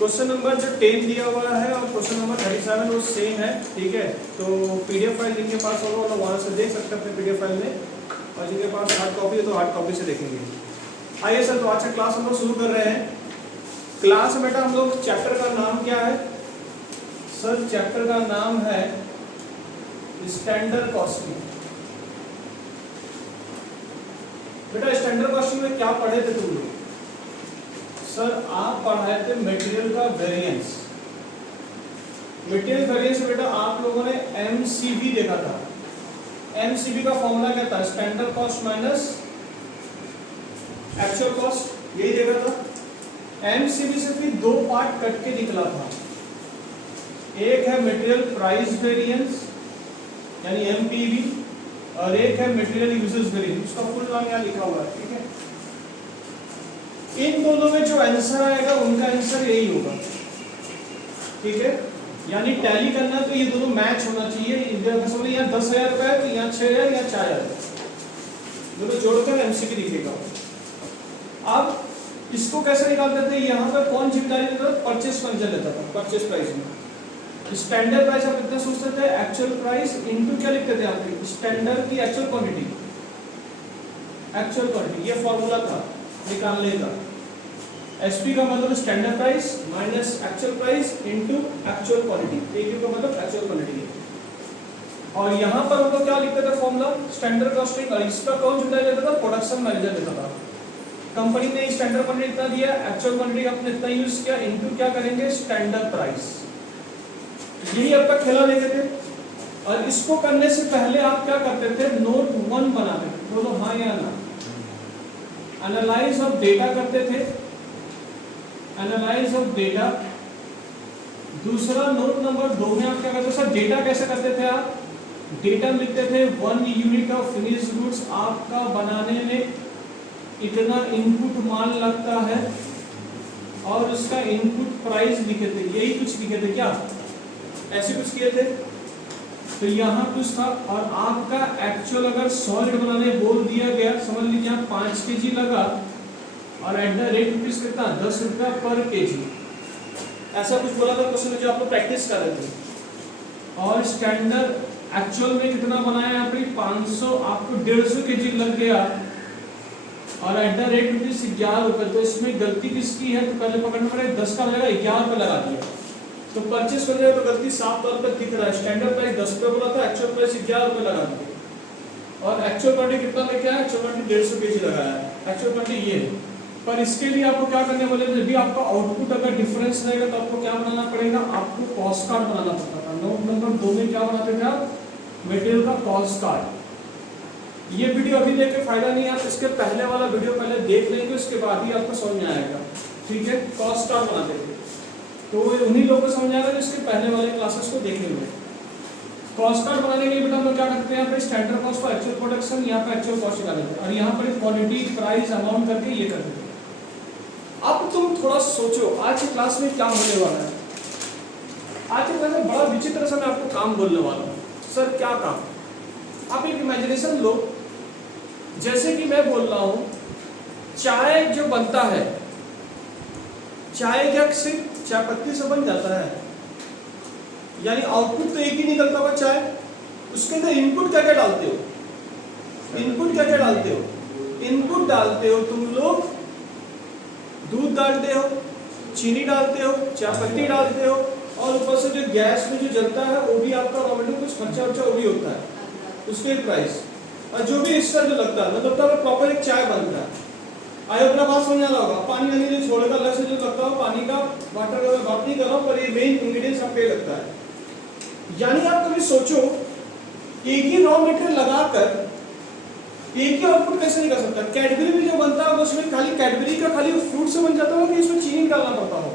Question number जो 10 दिया हुआ है और क्वेश्चन नंबर 37 वो सेम है, ठीक है। तो पीडीएफ फाइल जिनके पास होगा वो लोग वहाँ से देख सकते हैं अपने पीडीएफ फाइल में, और जिनके पास हार्ड कॉपी है तो हार्ड कॉपी से देखेंगे। आइए सर, तो आज का क्लास हम लोग शुरू कर रहे हैं। क्लास में बेटा हम लोग चैप्टर का नाम क्या है सर? चैप्टर का नाम है स्टैंडर्ड कॉस्टिंग। बेटा स्टैंडर्ड कॉस्टिंग में क्या पढ़े थे तुम लोग? सर आप पढ़ाए थे मटेरियल का वेरिएंस। मटेरियल वेरिएंस बेटा आप लोगों ने एमसीवी देखा था। एमसीवी का फॉर्मूला क्या था? Standard cost minus actual cost, यही देखा था। एमसीवी से फिर दो पार्ट कट के निकला था। एक है मटेरियल प्राइस वेरिएंस यानी एमपीवी, और एक है मटेरियल यूजेस वेरिएंस। उसका फुल नाम यहाँ लिखा हुआ है, ठीक है। इन दोनों में जो आंसर आएगा उनका आंसर यही होगा, ठीक है। यानी टैली करना है तो ये दोनों मैच होना चाहिए। यहाँ 10,000 रुपए है तो यहाँ 6,000 या 4,000, दोनों जोड़कर एमसीक्यू दिखेगा। अब इसको कैसे निकालते थे? यहाँ पर कौन जिम्मेदारी लेता था? परचेस मैनेजर लेता था। परचेस प्राइस में स्टैंडर्ड प्राइस आप इतना सोचते थे, एक्चुअल प्राइस इनटू क्या लिखते थे आप? स्टैंडर्ड की एक्चुअल क्वांटिटी। एक्चुअल क्वांटिटी ये फॉर्मूला था निकालने का। एसपी का मतलब standard price minus actual price into actual quantity. AQ का मतलब एक्चुअल क्वांटिटी। और यहाँ पर हम लोग क्या लिखते थे फॉर्मूला? Standard costing. और इसका कौन जिम्मेदारी लेता था? प्रोडक्शन मैनेजर लेता था। कंपनी ने स्टैंडर्ड क्वांटिटी इतना दिया, एक्चुअल क्वांटिटी आपने इतना यूज किया, इनटू क्या करेंगे? Standard price. यही अब तक खेला लेते थे। और इसको करने से पहले आप क्या करते थे? नोट 1 बनाते थे। बोलो हाँ या ना? एनालाइज ऑफ डेटा करते थे, एनालाइज ऑफ डेटा। दूसरा नोट नंबर 2 में आप क्या करते थे? सर डेटा कैसे करते थे आप? डेटा लिखते थे 1 यूनिट ऑफ फिनिश गुड्स आपका बनाने में इतना इनपुट माल लगता है, और उसका इनपुट प्राइस लिखे थे। यही कुछ लिखे थे क्या? ऐसे कुछ किए थे। तो यहाँ कुछ था। और आपका एक्चुअल अगर सॉलिड बनाने बोल दिया गया, समझ लीजिए आप 5 केजी लगा और एट द रेट रुपीज कितना? 10 रुपया पर केजी। ऐसा कुछ बोला था क्वेश्चन में जो आप लोग प्रैक्टिस कर रहे थे। और स्टैंडर्ड एक्चुअल में कितना बनाया यहाँ पे? 500, आपको 150 केजी लग गया और एट द रेट रुपीज 11 रुपए। तो इसमें गलती किसकी है? तो पहले पकड़ना पड़ेगा। 10 का लगेगा, 11 रुपए लगा दिया तो परचेस कर रहे हो तो गलती साफ तौर पर दिख रहा है। स्टैंडर्ड प्राइस 10 रुपए बोला था, एक्चुअल प्राइस 11 रुपए लगा दिए। और एक्चुअल क्वांटिटी कितना लेके आया? एक्चुअल क्वांटिटी 150 केजी लगाया है। एक्चुअल क्वांटिटी ये है। पर इसके लिए आपको क्या करने बोले? यदि आपका आउटपुट अगर डिफरेंस रहेगा तो आपको क्या बनाना पड़ेगा? आपको कॉस्ट कार्ड बनाना पड़ता था। नोट नंबर 2 में क्या बनाते थे आप? मटेरियल का कॉस्ट कार्ड। ये वीडियो अभी देख के फायदा नहीं है, आप इसके पहले वाला वीडियो पहले देख लेंगे, उसके बाद ही आपको समझ में आएगा, ठीक है। कॉस्ट कार्ड बनाते थे तो उन्हीं लोगों को समझ आएगा जो इसके पहले वाले क्लासेस को देखे हुए। कॉस्ट कार्ड बनाने के लिए बेटा हम लोग क्या करते हैं? यहाँ पे standard cost for actual production, यहाँ पे एक्चुअल कॉस्ट निकाल देते हैं, और यहाँ पर क्वांटिटी प्राइस अमाउंट करके ये करते थे। अब तुम थोड़ा सोचो आज की क्लास में क्या होने वाला है। आज की क्लास में बड़ा विचित्र से मैं आपको काम बोलने वाला हूँ। सर क्या काम? आप एक इमेजिनेशन लो, जैसे कि मैं बोल रहा हूँ चाय जो बनता है, चाय क्या सिर्फ चाय पत्ती से बन जाता है? यानी आउटपुट तो एक ही निकलता होगा चाय। उसके अंदर इनपुट क्या क्या डालते हो? इनपुट क्या क्या डालते हो? इनपुट डालते हो तुम लोग, दूध डालते हो, चीनी डालते हो, चाय पत्ती डालते हो, और ऊपर से जो गैस में जो जलता है वो भी आपका रॉ मटेरियल कुछ खर्चा वर्चा वो भी होता है, उसके प्राइस। और जो भी इसका जो लगता है, मतलब प्रॉपर एक चाय बनता है। आयो अपना बात समझ आ रहा होगा। पानी वाली जो छोड़कर अलग से जो लगता है पानी का, वाटर का बात नहीं कर रहा हूँ, पर ये मेन इंग्रेडिएंट्स आपको लगता है। यानी आप कभी सोचो एक ही रॉ मटेरियल लगाकर एक ही आउटपुट कैसे निकल सकता है? कैडबरी में जो बनता है उसमें खाली कैडबरी का खाली फ्रूट से बन जाता होगा कि उसमें चीनी डालना पड़ता हो,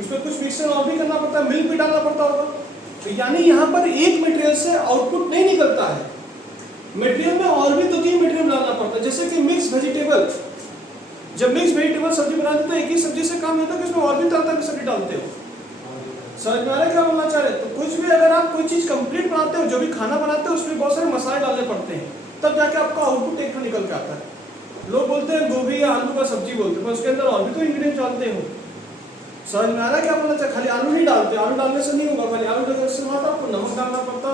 उसमें कुछ मिक्सर और भी करना पड़ता है, मिल्क भी डालना पड़ता होगा। तो यानी यहाँ पर एक मटेरियल से आउटपुट नहीं निकलता है, मटेरियल में और भी 2-3 मटेरियल डालना पड़ता है। जैसे कि मिक्स वेजिटेबल, जब मिक्स वेजिटेबल सब्जी बनाते तो एक ही सब्जी से काम होता है कि उसमें और भी तरह की सब्जी डालते हो। समझ में आ रहा है क्या बोलना चाह रहे? तो कुछ भी अगर आप कोई चीज कंप्लीट बनाते हो, जो भी खाना बनाते हो, उसमें बहुत सारे मसाले डालने पड़ते हैं, तब जाके आपका आउटपुट एक निकल के आता है। लोग बोलते हैं गोभी या आलू का सब्जी बोलते हैं, पर उसके अंदर और भी तो इंग्रेडिएंट डालते हो। समझ में आ रहा है क्या बोलना चाहिए? खाली आलू नहीं डालते, आलू डालने से नहीं होगा, खाली आलू डालने से होता आपको नमक डालना पड़ता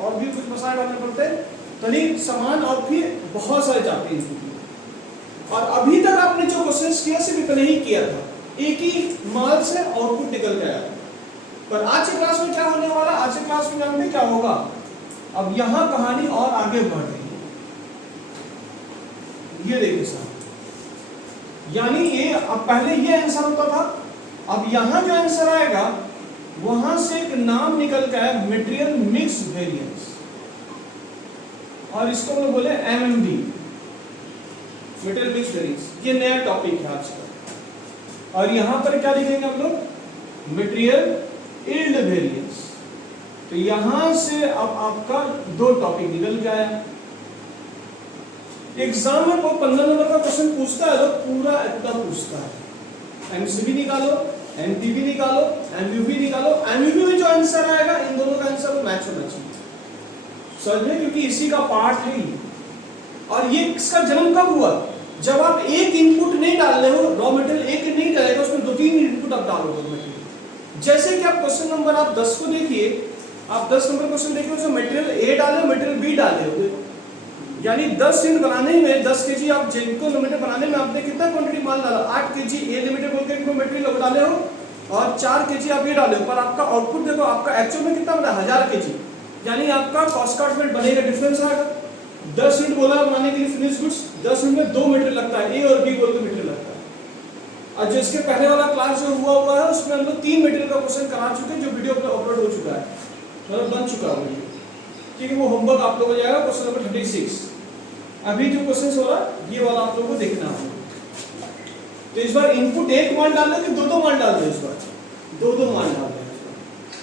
और भी कुछ मसाले डालने पड़ते, तभी सामान और भी बहुत सारे जाते हैं इसमें। और अभी तक आपने जो क्वेश्चन किया सिर्फ इतना ही किया था, एक ही माल से आउटपुट निकल के आया। पर आज की क्लास में क्या होने वाला, आज की क्लास में जानते क्या होगा? अब यहाँ कहानी और आगे बढ़ रही है। ये देखिए साहब, यानी ये अब पहले ये आंसर होता था, अब यहाँ जो आंसर आएगा वहां से एक नाम निकल के आया, मटेरियल मिक्स वेरिएंस, और इसको हम लोग बोले एमएमवी, मटेरियल मिक्स वेरिएंस। ये नया टॉपिक है आज का। और यहां पर क्या लिखेंगे हम लोग? Material yield variance. तो यहां से अब आपका दो टॉपिक निकल के आया। एग्जाम में 15 नंबर का क्वेश्चन पूछता है तो पूरा इतना पूछता है, एमसीबी निकालो, एमपीबी निकालो, एमयूवी निकालो। एमयूवी में जो आंसर आएगा इन दोनों का आंसर मैच होना चाहिए, समझ में, क्योंकि इसी का पार्ट है। और ये इसका जन्म कब हुआ? जब आप एक इनपुट नहीं डाल रहे हो, रॉ मटेरियल एक नहीं डालेगा, उसमें 2-3 इनपुट आप डालोगे मटेरियल। जैसे कि आप क्वेश्चन नंबर आप 10 को देखिए, आप 10 नंबर क्वेश्चन देखिए, उसमें मटेरियल ए डाले, मटेरियल बी डाले हो, यानी 10 यूनिट बनाने में 10 केजी आप जिनको लिमिटेड बनाने में आपने कितना क्वांटिटी माल डाला? 8 केजी ए लिमिटेड बोल के इनको मटेरियल डाले हो और 4 केजी आप ये डाले हो, पर आपका आउटपुट देखो, आपका एक्चुअल में कितना बना? 1000 केजी। यानी आपका कॉस्ट कार्ड में बनेगा, डिफरेंस आएगा। 10 यूनिट बोला बनाने के लिए फिनिश गुड्स, 10 यूनिट में 2 मटेरियल लगता है, ए और बी बोल के मटेरियल लगता है। और जिसके पहले वाला क्लास जो हुआ है उसमें हम लोग 3 मटेरियल का क्वेश्चन करा चुके हैं, जो वीडियो अपलोड हो चुका है, मतलब बन चुका है वीडियो, ठीक है। वो होमवर्क आप लोगों को जाएगा क्वेश्चन नंबर 36। अभी जो क्वेश्चन हो रहा है ये वाला आप लोगों को देखना होगा। तो इस बार इनपुट एक मान डाल दो कि 2-2 मान डाल दो? इस बार 2-2 मान डाल दो।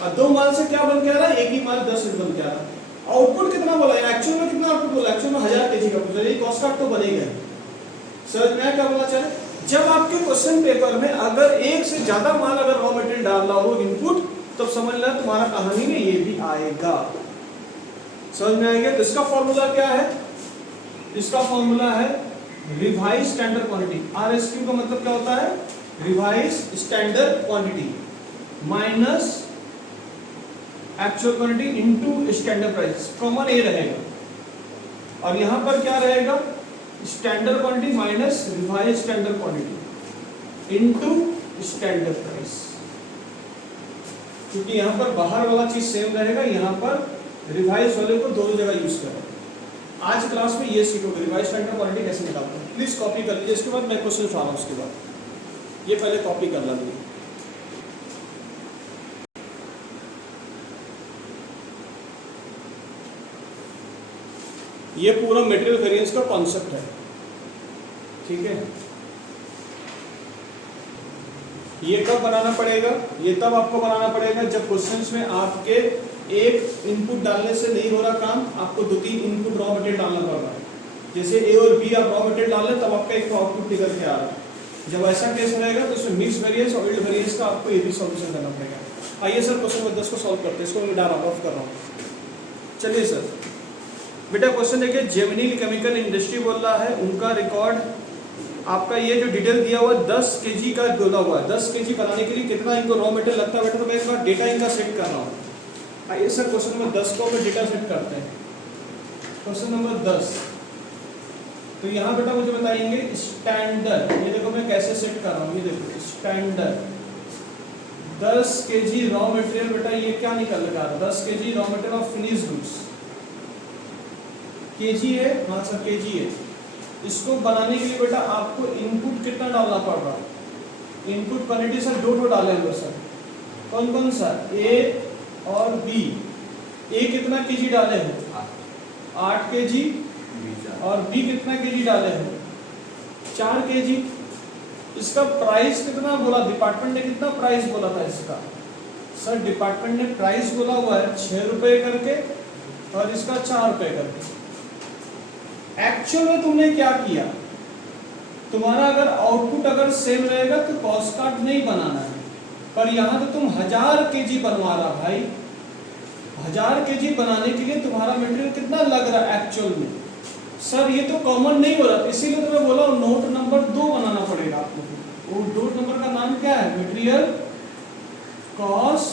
और 2 मान से क्या बन के आ रहा है? एक ही मान 10 यूनिट बन के आ रहा है। आउटपुट कितना बोला है? एक्चुअल में कितना आउटपुट बोला? एक्चुअल में 1000 केजी का पूछा, ये कॉस्ट कार्ड तो बनेगा। समझ में क्या बोला चाहे? जब आपके क्वेश्चन पेपर में अगर एक से ज्यादा माल अगर रॉ मटेरियल डालना हो इनपुट, तब समझ लेना तुम्हारा कहानी में ये भी आएगा। समझ में आएगा? तो इसका फॉर्मूला क्या है? इसका फॉर्मूला है रिवाइज स्टैंडर्ड क्वांटिटी। आरएसक्यू का मतलब क्या होता है? Revise standard quantity minus actual quantity into standard price. Common A रहेगा और यहां पर क्या रहेगा? Standard quantity minus revise standard quantity into standard price. क्योंकि यहां पर बाहर वाला चीज सेम रहेगा, यहां पर रिवाइज वाले को दोनों जगह यूज करें। आज क्लास में ये सीखोगे रिवाइज स्टैंडर्ड क्वांटिटी कैसे निकालते हैं। प्लीज कॉपी कर लीजिए, इसके बाद मैं क्वेश्चन उठा रहा हूं, उसके बाद ये पहले कॉपी कर लीजिए। ये पूरा मटेरियल वेरिएंस का कॉन्सेप्ट है, ठीक है। ये कब बनाना पड़ेगा? ये तब आपको बनाना पड़ेगा जब क्वेश्चंस में आपके एक इनपुट डालने से नहीं हो रहा काम, आपको 2-3 इनपुट रॉ मटेरियल डालना पड़ रहा है। जैसे ए और बी आप रॉ मटेरियल डाल रहे तब आपका एक आउटपुट निकल के आ रहा है। जब ऐसा केस रहेगा तो इसमें मिक्स वेरिएंस और यील्ड वेरिएंस का आपको ये भी सॉल्यूशन करना पड़ेगा। आइए सर क्वेश्चन नंबर 10 को सॉल्व करते हैं। इसको मैं डाटा ऑफ कर रहा हूँ। चलिए सर बेटा क्वेश्चन देखिए, जेमिनी केमिकल इंडस्ट्री बोल रहा है, उनका रिकॉर्ड आपका ये जो डिटेल दिया हुआ 10 केजी का बोला हुआ है। 10 केजी बनाने के लिए कितना इनको रॉ मटेरियल लगता है बेटा? तो मैं एक बार डेटा इनका सेट कर रहा हूँ। आइए सर क्वेश्चन नंबर 10 को मैं डेटा सेट करते हैं। क्वेश्चन नंबर 10, तो यहाँ बेटा मुझे बताएंगे स्टैंडर्ड। ये देखो मैं कैसे सेट कर रहा हूँ, ये देखो स्टैंडर्ड 10 केजी रॉ मटेरियल। बेटा ये क्या निकल रहा है? 10 KG raw material of finish goods. KG है, हाँ सर केजी है। इसको बनाने के लिए बेटा आपको इनपुट कितना डालना पड़ रहा है? इनपुट क्वांटिटी सर 2 डालेंगे सर। कौन कौन सा? ए और बी। ए कितना केजी डाले हैं? 8 केजी। और बी कितना केजी डाले हैं? 4 केजी। इसका प्राइस कितना बोला डिपार्टमेंट ने? कितना प्राइस बोला था इसका? सर डिपार्टमेंट ने प्राइस बोला हुआ है 6 रुपए करके और इसका 4 रुपए करके। एक्चुअल में तुमने क्या किया? तुम्हारा अगर आउटपुट अगर सेम रहेगा तो कॉस्ट कार्ड नहीं बनाना है, पर यहाँ तो तुम 1000 केजी बनवा रहा भाई। 1000 केजी बनाने के लिए तुम्हारा मटेरियल कितना लग रहा है एक्चुअल में? सर ये तो कॉमन नहीं हो रहा, इसीलिए तो मैं बोला नोट नंबर 2 बनाना पड़ेगा आप लोगों को। वो नोट नंबर का नाम क्या है? मटेरियल कॉस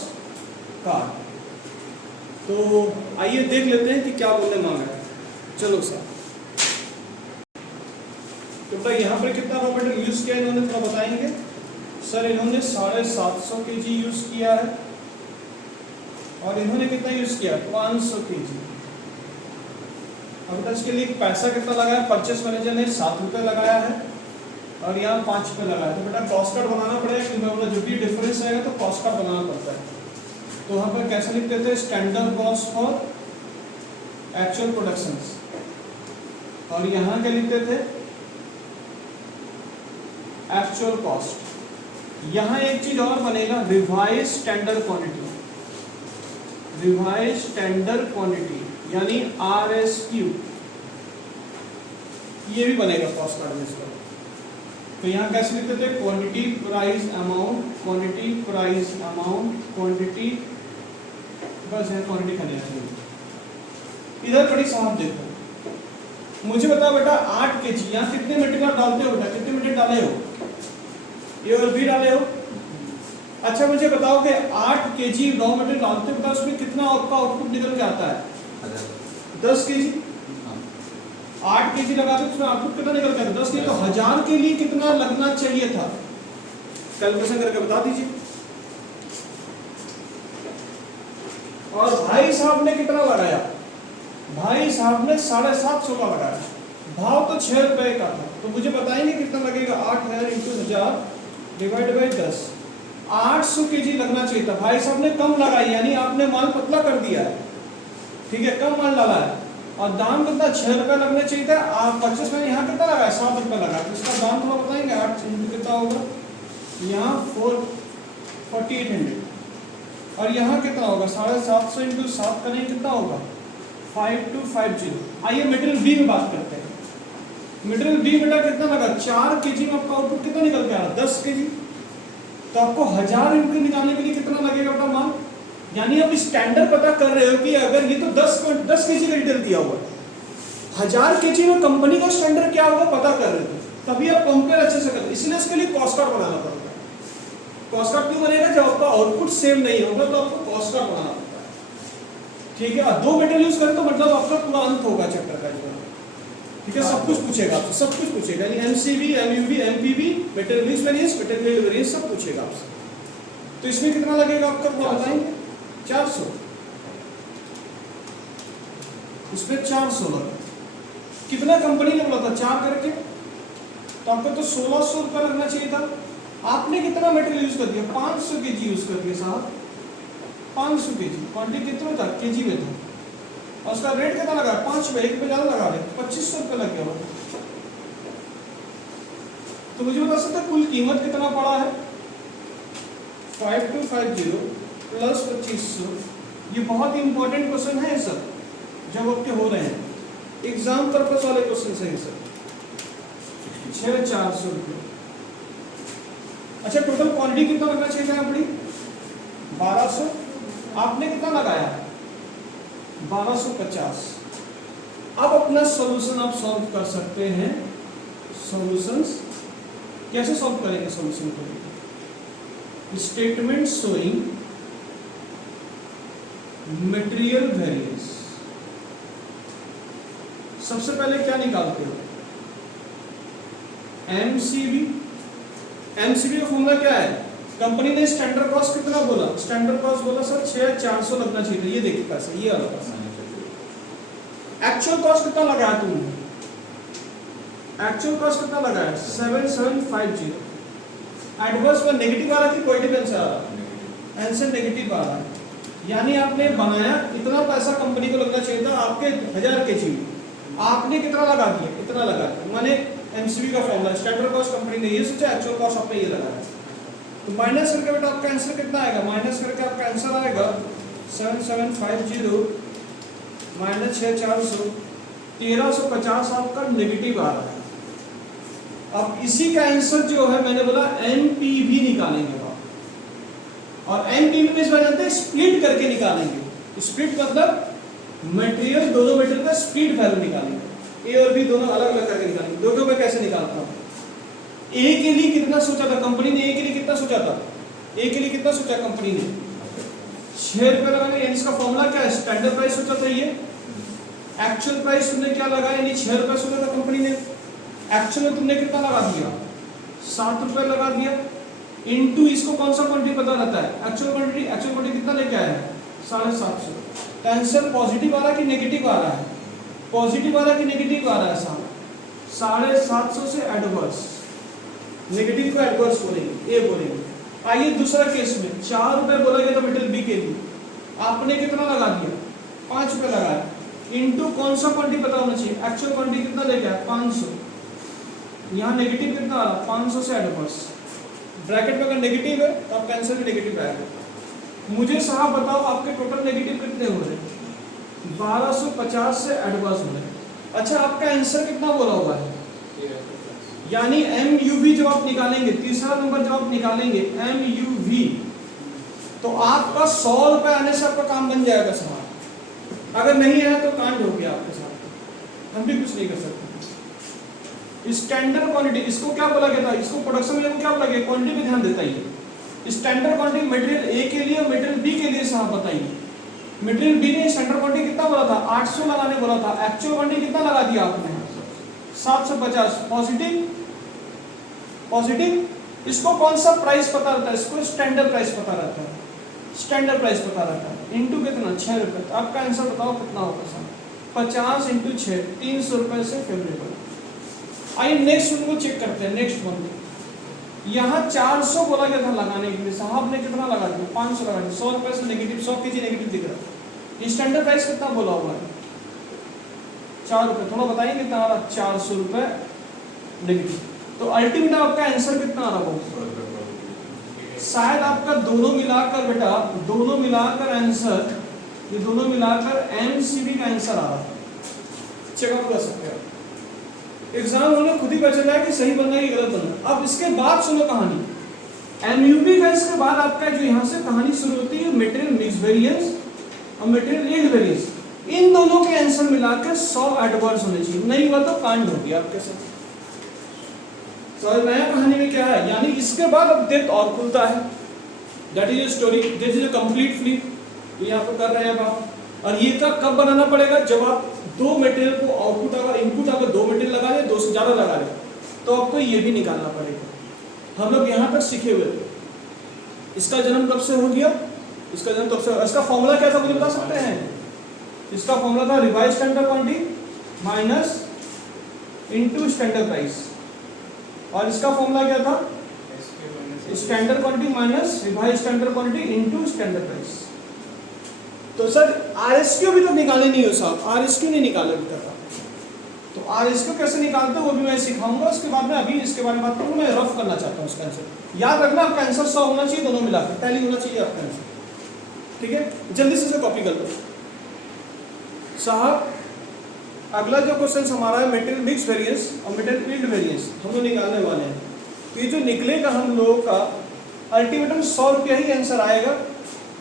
का। तो आइए देख लेते हैं कि क्या बोलने मांगा है। चलो सर, तो भाई यहाँ पर कितना रॉ मटेरियल यूज किया इन्होंने, थोड़ा बताएंगे सर। इन्होंने 750 kg यूज किया है और इन्होंने कितना यूज किया 500 kg। अब इसके लिए पैसा कितना लगाया, परचेस मैनेजर ने 7 रुपये लगाया है और यहाँ 5 रुपये लगाया। तो बेटा कॉस्ट कार्ड बनाना पड़ेगा क्योंकि जो भी डिफरेंस रहेगा तो कॉस्ट कार्ड बनाना पड़ता है। तो वहाँ पर कैसे लिखते थे, standard cost for actual production, और यहाँ क्या लिखते थे, एक्चुअल कॉस्ट। यहाँ एक चीज और बनेगा, revise standard quantity, revise standard quantity यानी RSQ, ये भी बनेगा कॉस्ट कार्ड में इसका। तो यहाँ कैसे लिखते थे, quantity price amount, quantity price amount, quantity, बस है क्वांटिटी खाने चाहिए। इधर बड़ी साहब देखो, मुझे बताओ बेटा 8 kg, यहाँ कितने मटेरियल डालते हो बेटा, कितने मटेरियल डाले हो, ये और भी डाले हो। अच्छा मुझे बताओ कि 8 kg रॉ मटेरियल डालते हो, उसमें कितना आपका आउटपुट निकल के आता है, 10 kg। 8 kg लगाते तो उसमें आउटपुट कितना निकल के आता है, 10 kg। तो 1000 के लिए कितना लगना चाहिए था, कैलकुलेशन करके बता दीजिए। और भाई साहब ने कितना लगाया, भाई साहब ने 750 का लगाया, भाव तो 6 रुपए का था। तो मुझे बताएंगे कितना लगेगा, 8000 × 1000 डिवाइड बाई 10, 800 kg लगना चाहिए था। भाई साहब ने कम लगाई, यानी आपने माल पतला कर दिया है, ठीक है, कम माल डाला है। और दाम कितना, 6 रुपए लगना चाहिए था। आप परचेस में यहाँ कितना लगाया, 7 रुपए लगा, तो इसका दाम थोड़ा बताएंगे, 8 कितना होगा, यहाँ 4800, और यहाँ कितना होगा 750 × 7 करेंगे कितना होगा 5250। आइए मटेरियल बी में बात करते हैं। मटेरियल बी बेटा कितना लगा, 4 kg में आपका आउटपुट कितना निकल के आ रहा, 10 kg। तो आपको 1000 यूनिट निकालने के लिए कितना लगेगा बेटा माल, यानी आप स्टैंडर्ड पता कर रहे हो कि अगर ये तो 10 kg का डिटेल दिया हुआ है, 1000 kg में कंपनी का स्टैंडर्ड क्या होगा पता कर रहे थे, तभी आप कंपेयर अच्छे से कर। इसलिए इसके लिए कॉस्ट कार्ड बनाना पड़ता है। कॉस्ट कार्ड क्यों बनेगा, जब आपका आउटपुट सेम नहीं होगा तो आपको कॉस्ट कार्ड बनाना पड़ता है, ठीक है। 2 मटेरियल यूज करें तो मतलब आपका पूरा अंत होगा चैप्टर का जो, ठीक है। सब कुछ पूछेगा आपसे, सब कुछ पूछेगा, यानी MCV, MUV, MPV, material mix variance, material variance सब पूछेगा आपसे। तो इसमें कितना लगेगा आपका पूरा बताएंगे, 400, इसमें 400 लगा। कितना कंपनी ने बोला था 4 करके, तो आपको तो 1600 रुपये लगना चाहिए था। आपने कितना मटेरियल यूज कर दिया, 500 kg यूज कर दिया साहब, 500 kg। क्वांटिटी कितना था, केजी में था, और उसका रेट कितना लगा, 5 रुपये, 1 रुपये ज्यादा लगा रहे, 2500 रुपये लग गया। तो मुझे बता सकते कुल कीमत कितना पड़ा है, 5250 प्लस 2500। ये बहुत ही इंपॉर्टेंट क्वेश्चन है सर, जब आपके हो रहे हैं एग्जाम पर्पस वाले क्वेश्चन है सर। 6400 रुपये। अच्छा टोटल क्वांटिटी कितना लगना चाहिए था अपनी, 1200। आपने कितना लगाया, 1250। अब अपना सॉल्यूशन आप सॉल्व कर सकते हैं। सॉल्यूशंस कैसे सॉल्व करेंगे, सॉल्यूशन को स्टेटमेंट शोइंग मटेरियल वेरिएंस। सबसे पहले क्या निकालते हो, MCV। MCV का फॉर्मूला क्या है, कंपनी ने स्टैंडर्ड कॉस्ट कितना बोला, स्टैंडर्ड कॉस्ट बोला सर 6400 लगना चाहिए था, ये देखिए पैसा, ये वाला पैसा। एक्चुअल कॉस्ट कितना लगाया तुमने, एक्चुअल कॉस्ट कितना लगाया 7750। एडवर्स में नेगेटिव आ रहा कि पॉजिटिव आंसर आ रहा, आंसर नेगेटिव आ रहा है, यानी आपने बनाया इतना पैसा कंपनी को लगना चाहिए था आपके 1000 kg, आपने कितना लगा दिया, इतना लगा दिया। माने MCV का फॉर्मूला स्टैंडर्ड कॉस्ट कंपनी ने ये सोचा, एक्चुअल कॉस्ट आपने ये लगाया, तो माइनस करके बेटा आपका आंसर कितना आएगा, माइनस करके आपका आंसर आएगा 7750 माइनस 6400, 1350 आपका नेगेटिव आ रहा है। अब इसी का आंसर जो है मैंने बोला MPV निकालेंगे आप, और MPV में इस बार जानते हैं स्प्लिट करके निकालेंगे। स्प्लिट मतलब मटेरियल, दोनों मटेरियल का स्प्लिट वैल्यू निकालेंगे, ए और बी दोनों अलग अलग करके निकालेंगे। दो मैं कैसे निकालता हूँ, ए के लिए कितना सोचा था कंपनी ने, ए के लिए कितना सोचा था ए के लिए कितना सोचा कंपनी ने? 6 रुपए लगाने, यानी इसका फॉर्मूला क्या है? स्टैंडर्ड प्राइस सोचा था ये, एक्चुअल प्राइस तुमने क्या लगाया, यानी 6 रुपए सोचा था कंपनी ने, एक्चुअल में तुमने कितना लगा दिया? 7 रुपए लगा दिया, इनटू इसको कौन सा क्वांटिटी पता रहता है? Actual quantity. एक्चुअल क्वांटिटी कितना लेके आया है? 750। तो आंसर पॉजिटिव आ रहा है कि नेगेटिव आ रहा है? पॉजिटिव आ रहा है कि नेगेटिव आ रहा है? 750 से एडवर्स, नेगेटिव को एडवर्स बोलेंगे, ए बोलेंगे। आइए दूसरा केस में 4 रुपए बोला गया था मटेरियल बी के लिए, आपने कितना लगा दिया? 5 रुपए लगाया, इनटू कौन सा क्वांटिटी पता होना चाहिए? एक्चुअल क्वांटिटी कितना लेके आया? 500। यहाँ नेगेटिव कितना आ रहा? 500 से एडवर्स। ब्रैकेट में अगर नेगेटिव है तो आपका आंसर भी नेगेटिव आएगा। मुझे साहब बताओ आपके टोटल नेगेटिव कितने हो रहे? 1250 से एडवर्स हो रहे। अच्छा, आपका आंसर कितना बोला हुआ है? यानी MUV जब आप निकालेंगे, तीसरा नंबर जब आप निकालेंगे MUV, तो आपका 100 रुपए आने से आपका काम बन जाएगा सवाल। अगर नहीं है तो कांड हो गया आपके साथ, हम भी कुछ नहीं कर सकते। स्टैंडर्ड क्वांटिटी, इसको क्या बोला गया था? इसको प्रोडक्शन में क्या बोला गया? क्वांटिटी पे ध्यान देता है। स्टैंडर्ड क्वांटिटी मटेरियल ए के लिए और मटेरियल बी के लिए साहब बताइए। मटेरियल बी ने स्टैंडर्ड क्वांटिटी कितना बोला था? 800 लगाने बोला था, एक्चुअल क्वांटिटी कितना लगा दिया आपने? 750। Positive, positive. इसको कौन सा प्राइस पता रहता है? इसको स्टैंडर्ड प्राइस पता रहता है, स्टैंडर्ड प्राइस पता रहता है। इनटू कितना? 6 रुपए। तो आपका आंसर बताओ कितना होगा सर? 50 इंटू 6, 300 रुपए से फेवरेबल। आइए नेक्स्ट वन को चेक करते हैं। नेक्स्ट वन, यहाँ 400 बोला गया था लगाने के लिए, साहब ने कितना लगा दिया? 500 लगा दिया। 100 रुपए से नेगेटिव, 100 केजी नेगेटिव दिख रहा है। स्टैंडर्ड प्राइस कितना बोला हुआ है? 4 रुपए। थोड़ा बताएंगे कितना आ रहा? 400 रुपए नेगेटिव। तो अल्टीमेट आपका आंसर कितना आ रहा होगा? शायद आपका दोनों मिलाकर बेटा, दोनों मिलाकर आंसर, ये दोनों मिलाकर MCB का आंसर आ रहा है। चेकआउट कर सकते हैं। एग्जाम उन्होंने खुद ही पहचाना है कि सही बनना है कि गलत बनना। अब इसके बाद सुनो कहानी, MUV का इसके बाद आपका जो यहाँ से कहानी शुरू होती है, मटेरियल मिक्स वेरिएंस और मटेरियल यील्ड वेरिएंस, इन दोनों के आंसर मिलाकर 100 एडवर्स होने चाहिए, नहीं हुआ तो कांड हो गया आपके साथ। तो नया कहानी में क्या है, यानी इसके बाद अब डेप्थ और खुलता है। That is story, this is a complete flip. तो यहाँ पे कर रहे हैं अब आप, और ये का कब बनाना पड़ेगा? जब आप दो मटेरियल को आउटपुट अगर इनपुट अगर 2 मटेरियल लगा रहे, 2 से ज़्यादा लगा रहे, तो आपको ये भी निकालना पड़ेगा। हम लोग यहाँ तक सीखे हुए थे। इसका जन्म कब से हो गया? इसका जन्म तब से। इसका फॉर्मूला क्या था मुझे बता सकते हैं? इसका फॉर्मूला था revise standard quantity minus into standard price, और इसका फॉर्मूला क्या था? Standard quantity minus revise standard quantity into standard price. तो सर RSQ भी तो निकाले नहीं हो साहब, RSQ नहीं निकाले अभी तक। तो RSQ कैसे निकालते हैं वो भी मैं सिखाऊंगा। उसके बाद में अभी इसके बारे में बात करूंगा। मैं रफ करना चाहता हूँ इसका आंसर। याद रखना आपका आंसर 100 होना चाहिए, दोनों मिलाकर टैली होना चाहिए आपका आंसर। ठीक है, जल्दी से कॉपी कर दो साहब। अगला जो क्वेश्चन हमारा है मटेरियल मिक्स वेरिएंस और मटेरियल यील्ड वेरिएंस, हम लोग निकालने वाले हैं। तो ये जो निकलेगा हम लोगों का अल्टीमेटम 100 रुपया ही आंसर आएगा।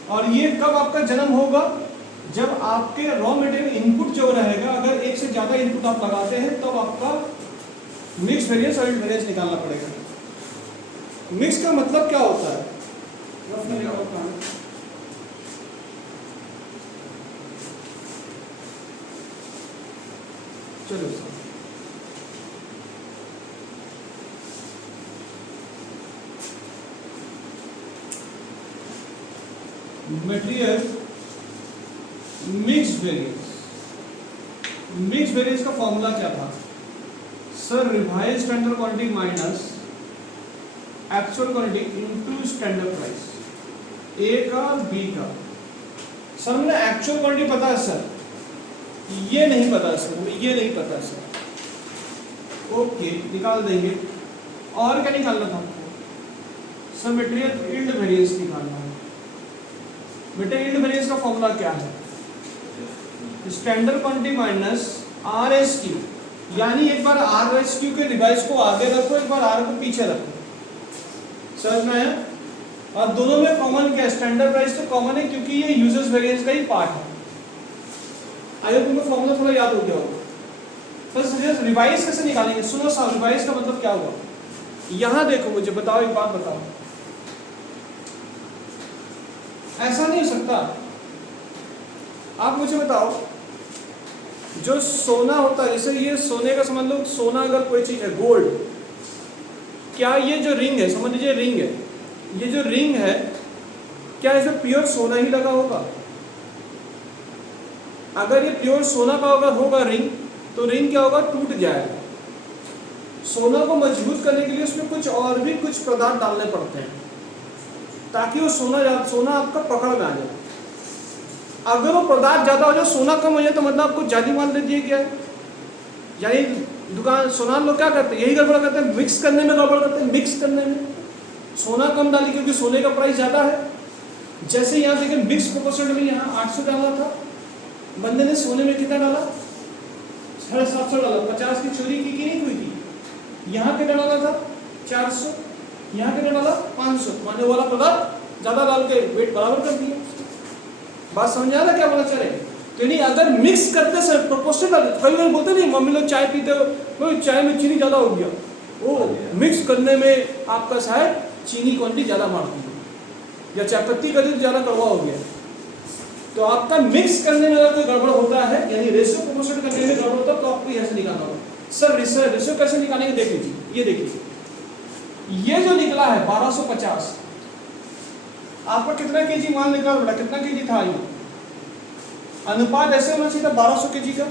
और ये कब आपका जन्म होगा? जब आपके रॉ मटेरियल इनपुट जो रहेगा, अगर एक से ज़्यादा इनपुट आप लगाते हैं तब आपका मिक्स वेरिएंस और यील्ड वेरिएंस निकालना पड़ेगा। मिक्स का मतलब क्या होता है? चलो sir, material mix variance, mix variance का फॉर्मूला क्या था sir? Revise standard quantity minus actual quantity into standard price, A का और बी का। सर मुझे एक्चुअल क्वांटिटी पता है सर, ये नहीं पता सर, ये नहीं पता सर। ओके, निकाल देंगे। और क्या निकालना था आपको? सर मटेरियल यील्ड वेरिएंस निकालना है। मटेरियल यील्ड वेरिएंस का फॉर्मूला क्या है? स्टैंडर्ड क्वांटिटी माइनस RSQ, यानी एक बार RSQ के रिवाइज को आगे रखो, एक बार R को पीछे रखो, समझ में आया? और दोनों में कॉमन क्या है? स्टैंडर्ड प्राइस तो कॉमन है क्योंकि ये यूजर्स वेरिएंस का ही पार्ट है। अगर तुमको फॉर्मूला थोड़ा याद हो गया होगा। बस रिवाइज कैसे निकालेंगे? सुनो साहब, रिवाइज का मतलब क्या हुआ? यहाँ देखो, मुझे बताओ, एक बात बताओ। ऐसा नहीं हो सकता। आप मुझे बताओ, जो सोना होता है, जैसे ये सोने का समझ लो, सोना अगर कोई चीज है, गोल्ड, क्या ये जो रिंग है, समझ लीजिए रिंग है, ये जो रिंग है, क्या इसमें प्योर सोना ही लगा होगा? अगर ये प्योर सोना का होगा रिंग, तो रिंग क्या होगा? टूट जाएगा। सोना को मजबूत करने के लिए उसमें कुछ और भी कुछ पदार्थ डालने पड़ते हैं, ताकि वो सोना आपका पकड़ में आ जाए। अगर वो पदार्थ ज्यादा हो जाए, सोना कम हो जाए, तो मतलब आपको जाली माल दे दिए क्या है? यानी दुकान सोनार लोग क्या करते हैं? यही गड़बड़ करते हैं, मिक्स करने में गड़बड़ करते हैं। मिक्स करने में सोना कम डाली क्योंकि सोने का प्राइस ज्यादा है। जैसे यहाँ देखिए मिक्स प्रोपोर्शन में यहाँ 800 डाला था, बंदे ने सोने में कितना डाला? 750 डाला। 50 की चोरी की नहीं हुई थी। यहाँ कितना डाला था? 400। यहाँ कितना डाला? 500। माने वाला पदार्थ ज्यादा डाल के वेट बराबर कर दिया। बात समझ आ रहा क्या बोला चले? तो नहीं, अगर मिक्स करते सर प्रोपोर्शनल डालते, कभी कभी बोलते नहीं मम्मी लोग चाय पीते हो, चाय में चीनी ज्यादा हो गया, वो मिक्स करने में आपका शायद चीनी क्वांटिटी ज्यादा मारती है, या चाय पत्ती का दूध ज्यादा कड़वा हो गया। तो आपका मिक्स करने में अगर कोई गड़बड़ होता है, यानी रेशियो प्रोपोर्शन करने में गड़बड़ होता है, तो आपको ऐसे निकालना होगा। सर रेशियो कैसे निकालेंगे? देख लीजिए, ये देखिए, ये जो निकला है 1250, आपका कितना केजी माल निकला बेटा? कितना केजी था ये? अनुपात ऐसे होना चाहिए था 1200 केजी का।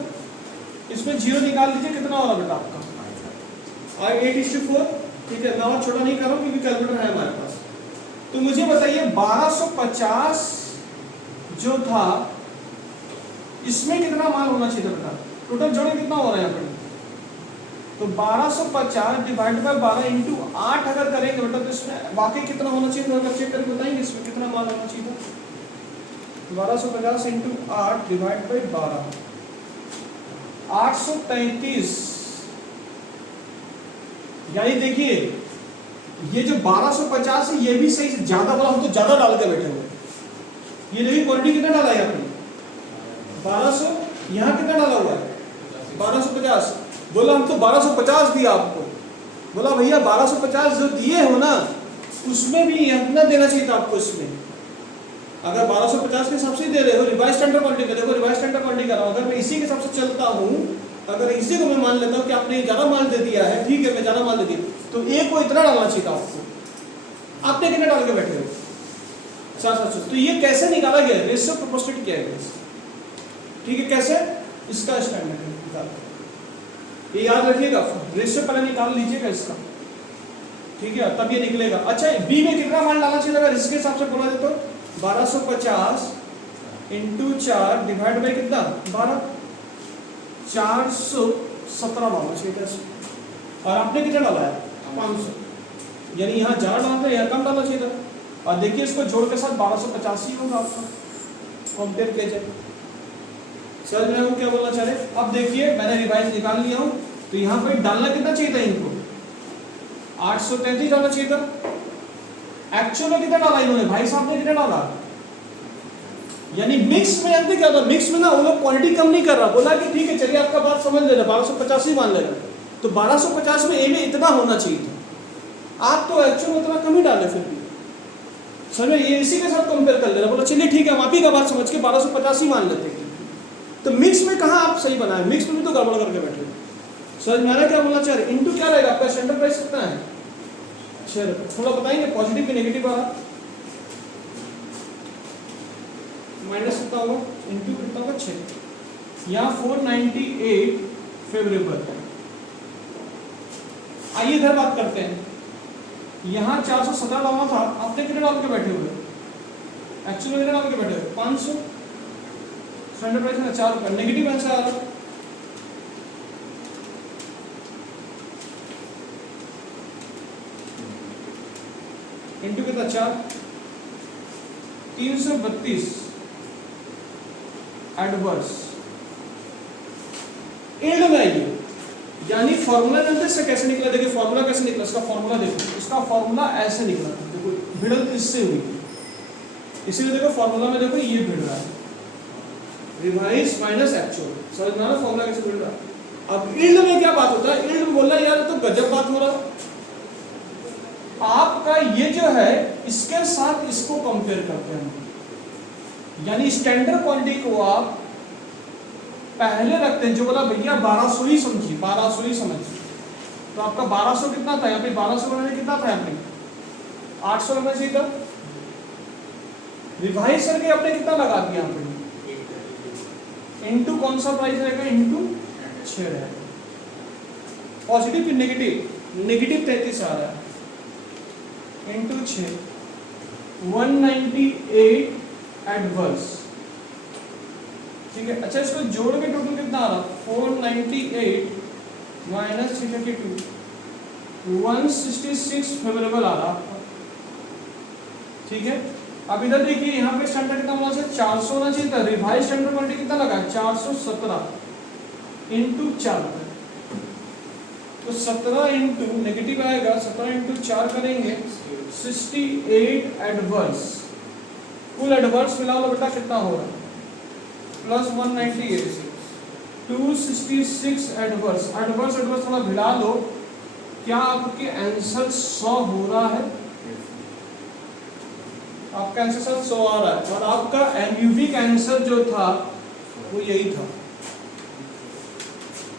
इसमें जीरो निकाल लीजिए, कितना हो रहा बेटा आपका? 8:4। ठीक है, नंबर छोटा नहीं कर रहा हूं क्योंकि कैलकुलेटर है हमारे पास। तो मुझे बताइए 1250 जो था, इसमें कितना माल होना चाहिए था बेटा? टोटल जोड़े कितना हो रहा है यहाँ पर? तो 1250 डिवाइड बाय 12 इंटू 8 अगर करेंगे बेटा, तो इसमें वाकई कितना होना चाहिए? अगर चेक करके बताएंगे इसमें कितना माल होना चाहिए था? 1250 इंटू 8 डिवाइड बाई 12, 833। यानी देखिए, ये जो 1250 है, ये भी सही से ज्यादा वाला, हम तो ज्यादा डाल के बैठे हुए। ये देखिए क्वांटिटी कितना डाला है आपने? 1200। यहाँ कितना डाला हुआ है? 1250। बोला हम तो 1250 दिया आपको। बोला भैया 1250 जो दिए हो ना, उसमें भी इतना देना चाहिए था आपको। इसमें अगर 1250 के हिसाब से दे रहे हो, रिवाइज स्टैंडर्ड क्वांटिटी, देखो रिवाइज स्टैंडर्ड क्वांटिटी कर रहा हूं, अगर मैं इसी के हिसाब से चलता हूं, अगर इसी को मैं मान लेता हूं कि आपने ज्यादा माल दे दिया है, ठीक है मैं ज्यादा माल दे दिया, तो एक को इतना डालना चाहिए था आपको। आपने कितना डाल के बैठे हो? 700। तो ये कैसे निकाला गया? रेशियो प्रोपोर्शनल किया गया। ठीक है, कैसे? इसका स्टैंडर्ड निकालते, ये याद रखिएगा। रेशियो पहले निकाल लीजिएगा इसका, ठीक है, तब ये निकलेगा। अच्छा, बी में कितना माल डालना चाहिए? अगर इसके हिसाब से बोला जाए तो 1250 इंटू 4 डिवाइड बाई कितना? 12, 417 डालना चाहिए। और आपने कितना डाला है? 500। यानी यहाँ ज्यादा डालना था, यहाँ कम डालना चाहिए था। और देखिए इसको जोड़ के साथ 1250 ही होगा आपका, कंपेयर किया जाए। समझ में क्या बोलना चाह रहे? अब देखिए मैंने रिवाइज निकाल लिया हूं, तो यहाँ पे डालना कितना चाहिए था इनको? 833 डालना चाहिए था। एक्चुअल में कितना डाला इन्होंने? भाई साहब ने कितना डाला? यानी मिक्स में जानते क्या होता? मिक्स में ना वो लोग क्वांटिटी कम नहीं कर रहा, बोला कि ठीक है चलिए आपका बात समझ लेना, 1250 ही मान लेना। तो 1250 में ए में इतना होना चाहिए था, आप तो एक्चुअल में इतना कम ही डाले। फिर भी समझ में, ये इसी के साथ कंपेयर कर लेना। बोला चलिए ठीक है, हम आप ही का बात समझ के 1250 ही मान लेते हैं। तो मिक्स में कहाँ आप सही बनाए? मिक्स में भी तो गड़बड़ करके बैठे। समझ में आ रहा क्या बोलना चाह रहे? इनटू क्या रहेगा आपका? स्टैंडर्ड प्राइस कितना है? चलो थोड़ा बताएंगे, पॉजिटिव की नेगेटिव वाला। माइनस कितना होगा? इनटू कितना होगा? 6। यहाँ 498 फेवरेबल। आइए इधर बात करते हैं। यहाँ 417 डालना था, आपने कितने डाल के बैठे हुए? एक्चुअली कितने डाल के बैठे हुए? 500। स्टैंडर्ड प्राइस है 4 रुपये। नेगेटिव आंसर आ रहा। इंटू कितना? 4, 332 एडवर्स। एल्ड में आइए, यानी फॉर्मूला जानते से कैसे निकला? देखिए फॉर्मूला कैसे निकला, इसका फॉर्मूला देखो। इसका फॉर्मूला ऐसे निकला, देखो भिड़ल इससे हुई, इसीलिए देखो फॉर्मूला में देखो ये भिड़ रहा है, रिवाइज माइनस एक्चुअल। समझ में आ रहा फॉर्मूला कैसे भिड़ रहा है? अब यील्ड में क्या बात होता है? यील्ड में बोल रहा है यार तो गजब बात हो रहा है, आपका ये जो है इसके साथ इसको कंपेयर करते हैं। यानी स्टैंडर्ड क्वांटिटी को आप पहले रखते हैं, जो बोला भैया 1200 ही समझिए, 1200 ही समझिए, तो आपका 1200 कितना था यहाँ पे, 1200 बनाने कितना था यहाँ पे, 800 लगना चाहिए था। रिवाइज करके आपने कितना लगा दिया यहाँ पे, इनटू कौन सा प्राइस रहेगा, इनटू 6 रहेगा। पॉजिटिव कि नेगेटिव, नेगेटिव 33 आ रहा है, इनटू 6, 198 एडवर्स, ठीक है। अच्छा इसको जोड़ के टोटल कितना आ रहा, 498 माइनस 332, 166 फेवरेबल आ रहा आपका, ठीक है। अब इधर देखिए यहाँ पे स्टैंडर्ड कितना होना चाहिए, 400 होना चाहिए था, रिवाइज स्टैंडर्ड क्वांटिटी कितना लगा, 417 इंटू 4, तो 17 इंटू नेगेटिव आएगा, 17 इंटू 4 करेंगे 68 एडवर्स, कुल एडवर्स मिला लो बेटा कितना हो रहा है, प्लस 198, 266 एडवर्स, एडवर्स एडवर्स थोड़ा भिड़ा लो, क्या आपके आंसर 100 हो रहा है, आपका आंसर 100 आ रहा है, और आपका एमयूवी का आंसर जो था वो यही था,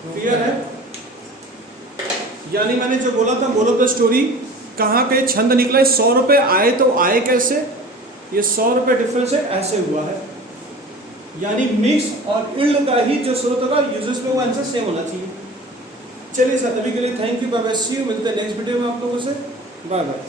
क्लियर है। यानी मैंने जो बोला था, बोलो द स्टोरी, कहाँ के छंद निकला, 100 रुपए आए तो आए कैसे, ये 100 रुपए डिफरेंस है, ऐसे हुआ है। यानी मिक्स और इल्ड का ही जो स्रोत होगा यूजर्स पे वो आंसर सेम होना चाहिए। चलिए सर, अभी के लिए thank you, bye bye, see you, मिलते हैं नेक्स्ट वीडियो में आप लोगों से, बाय बाय।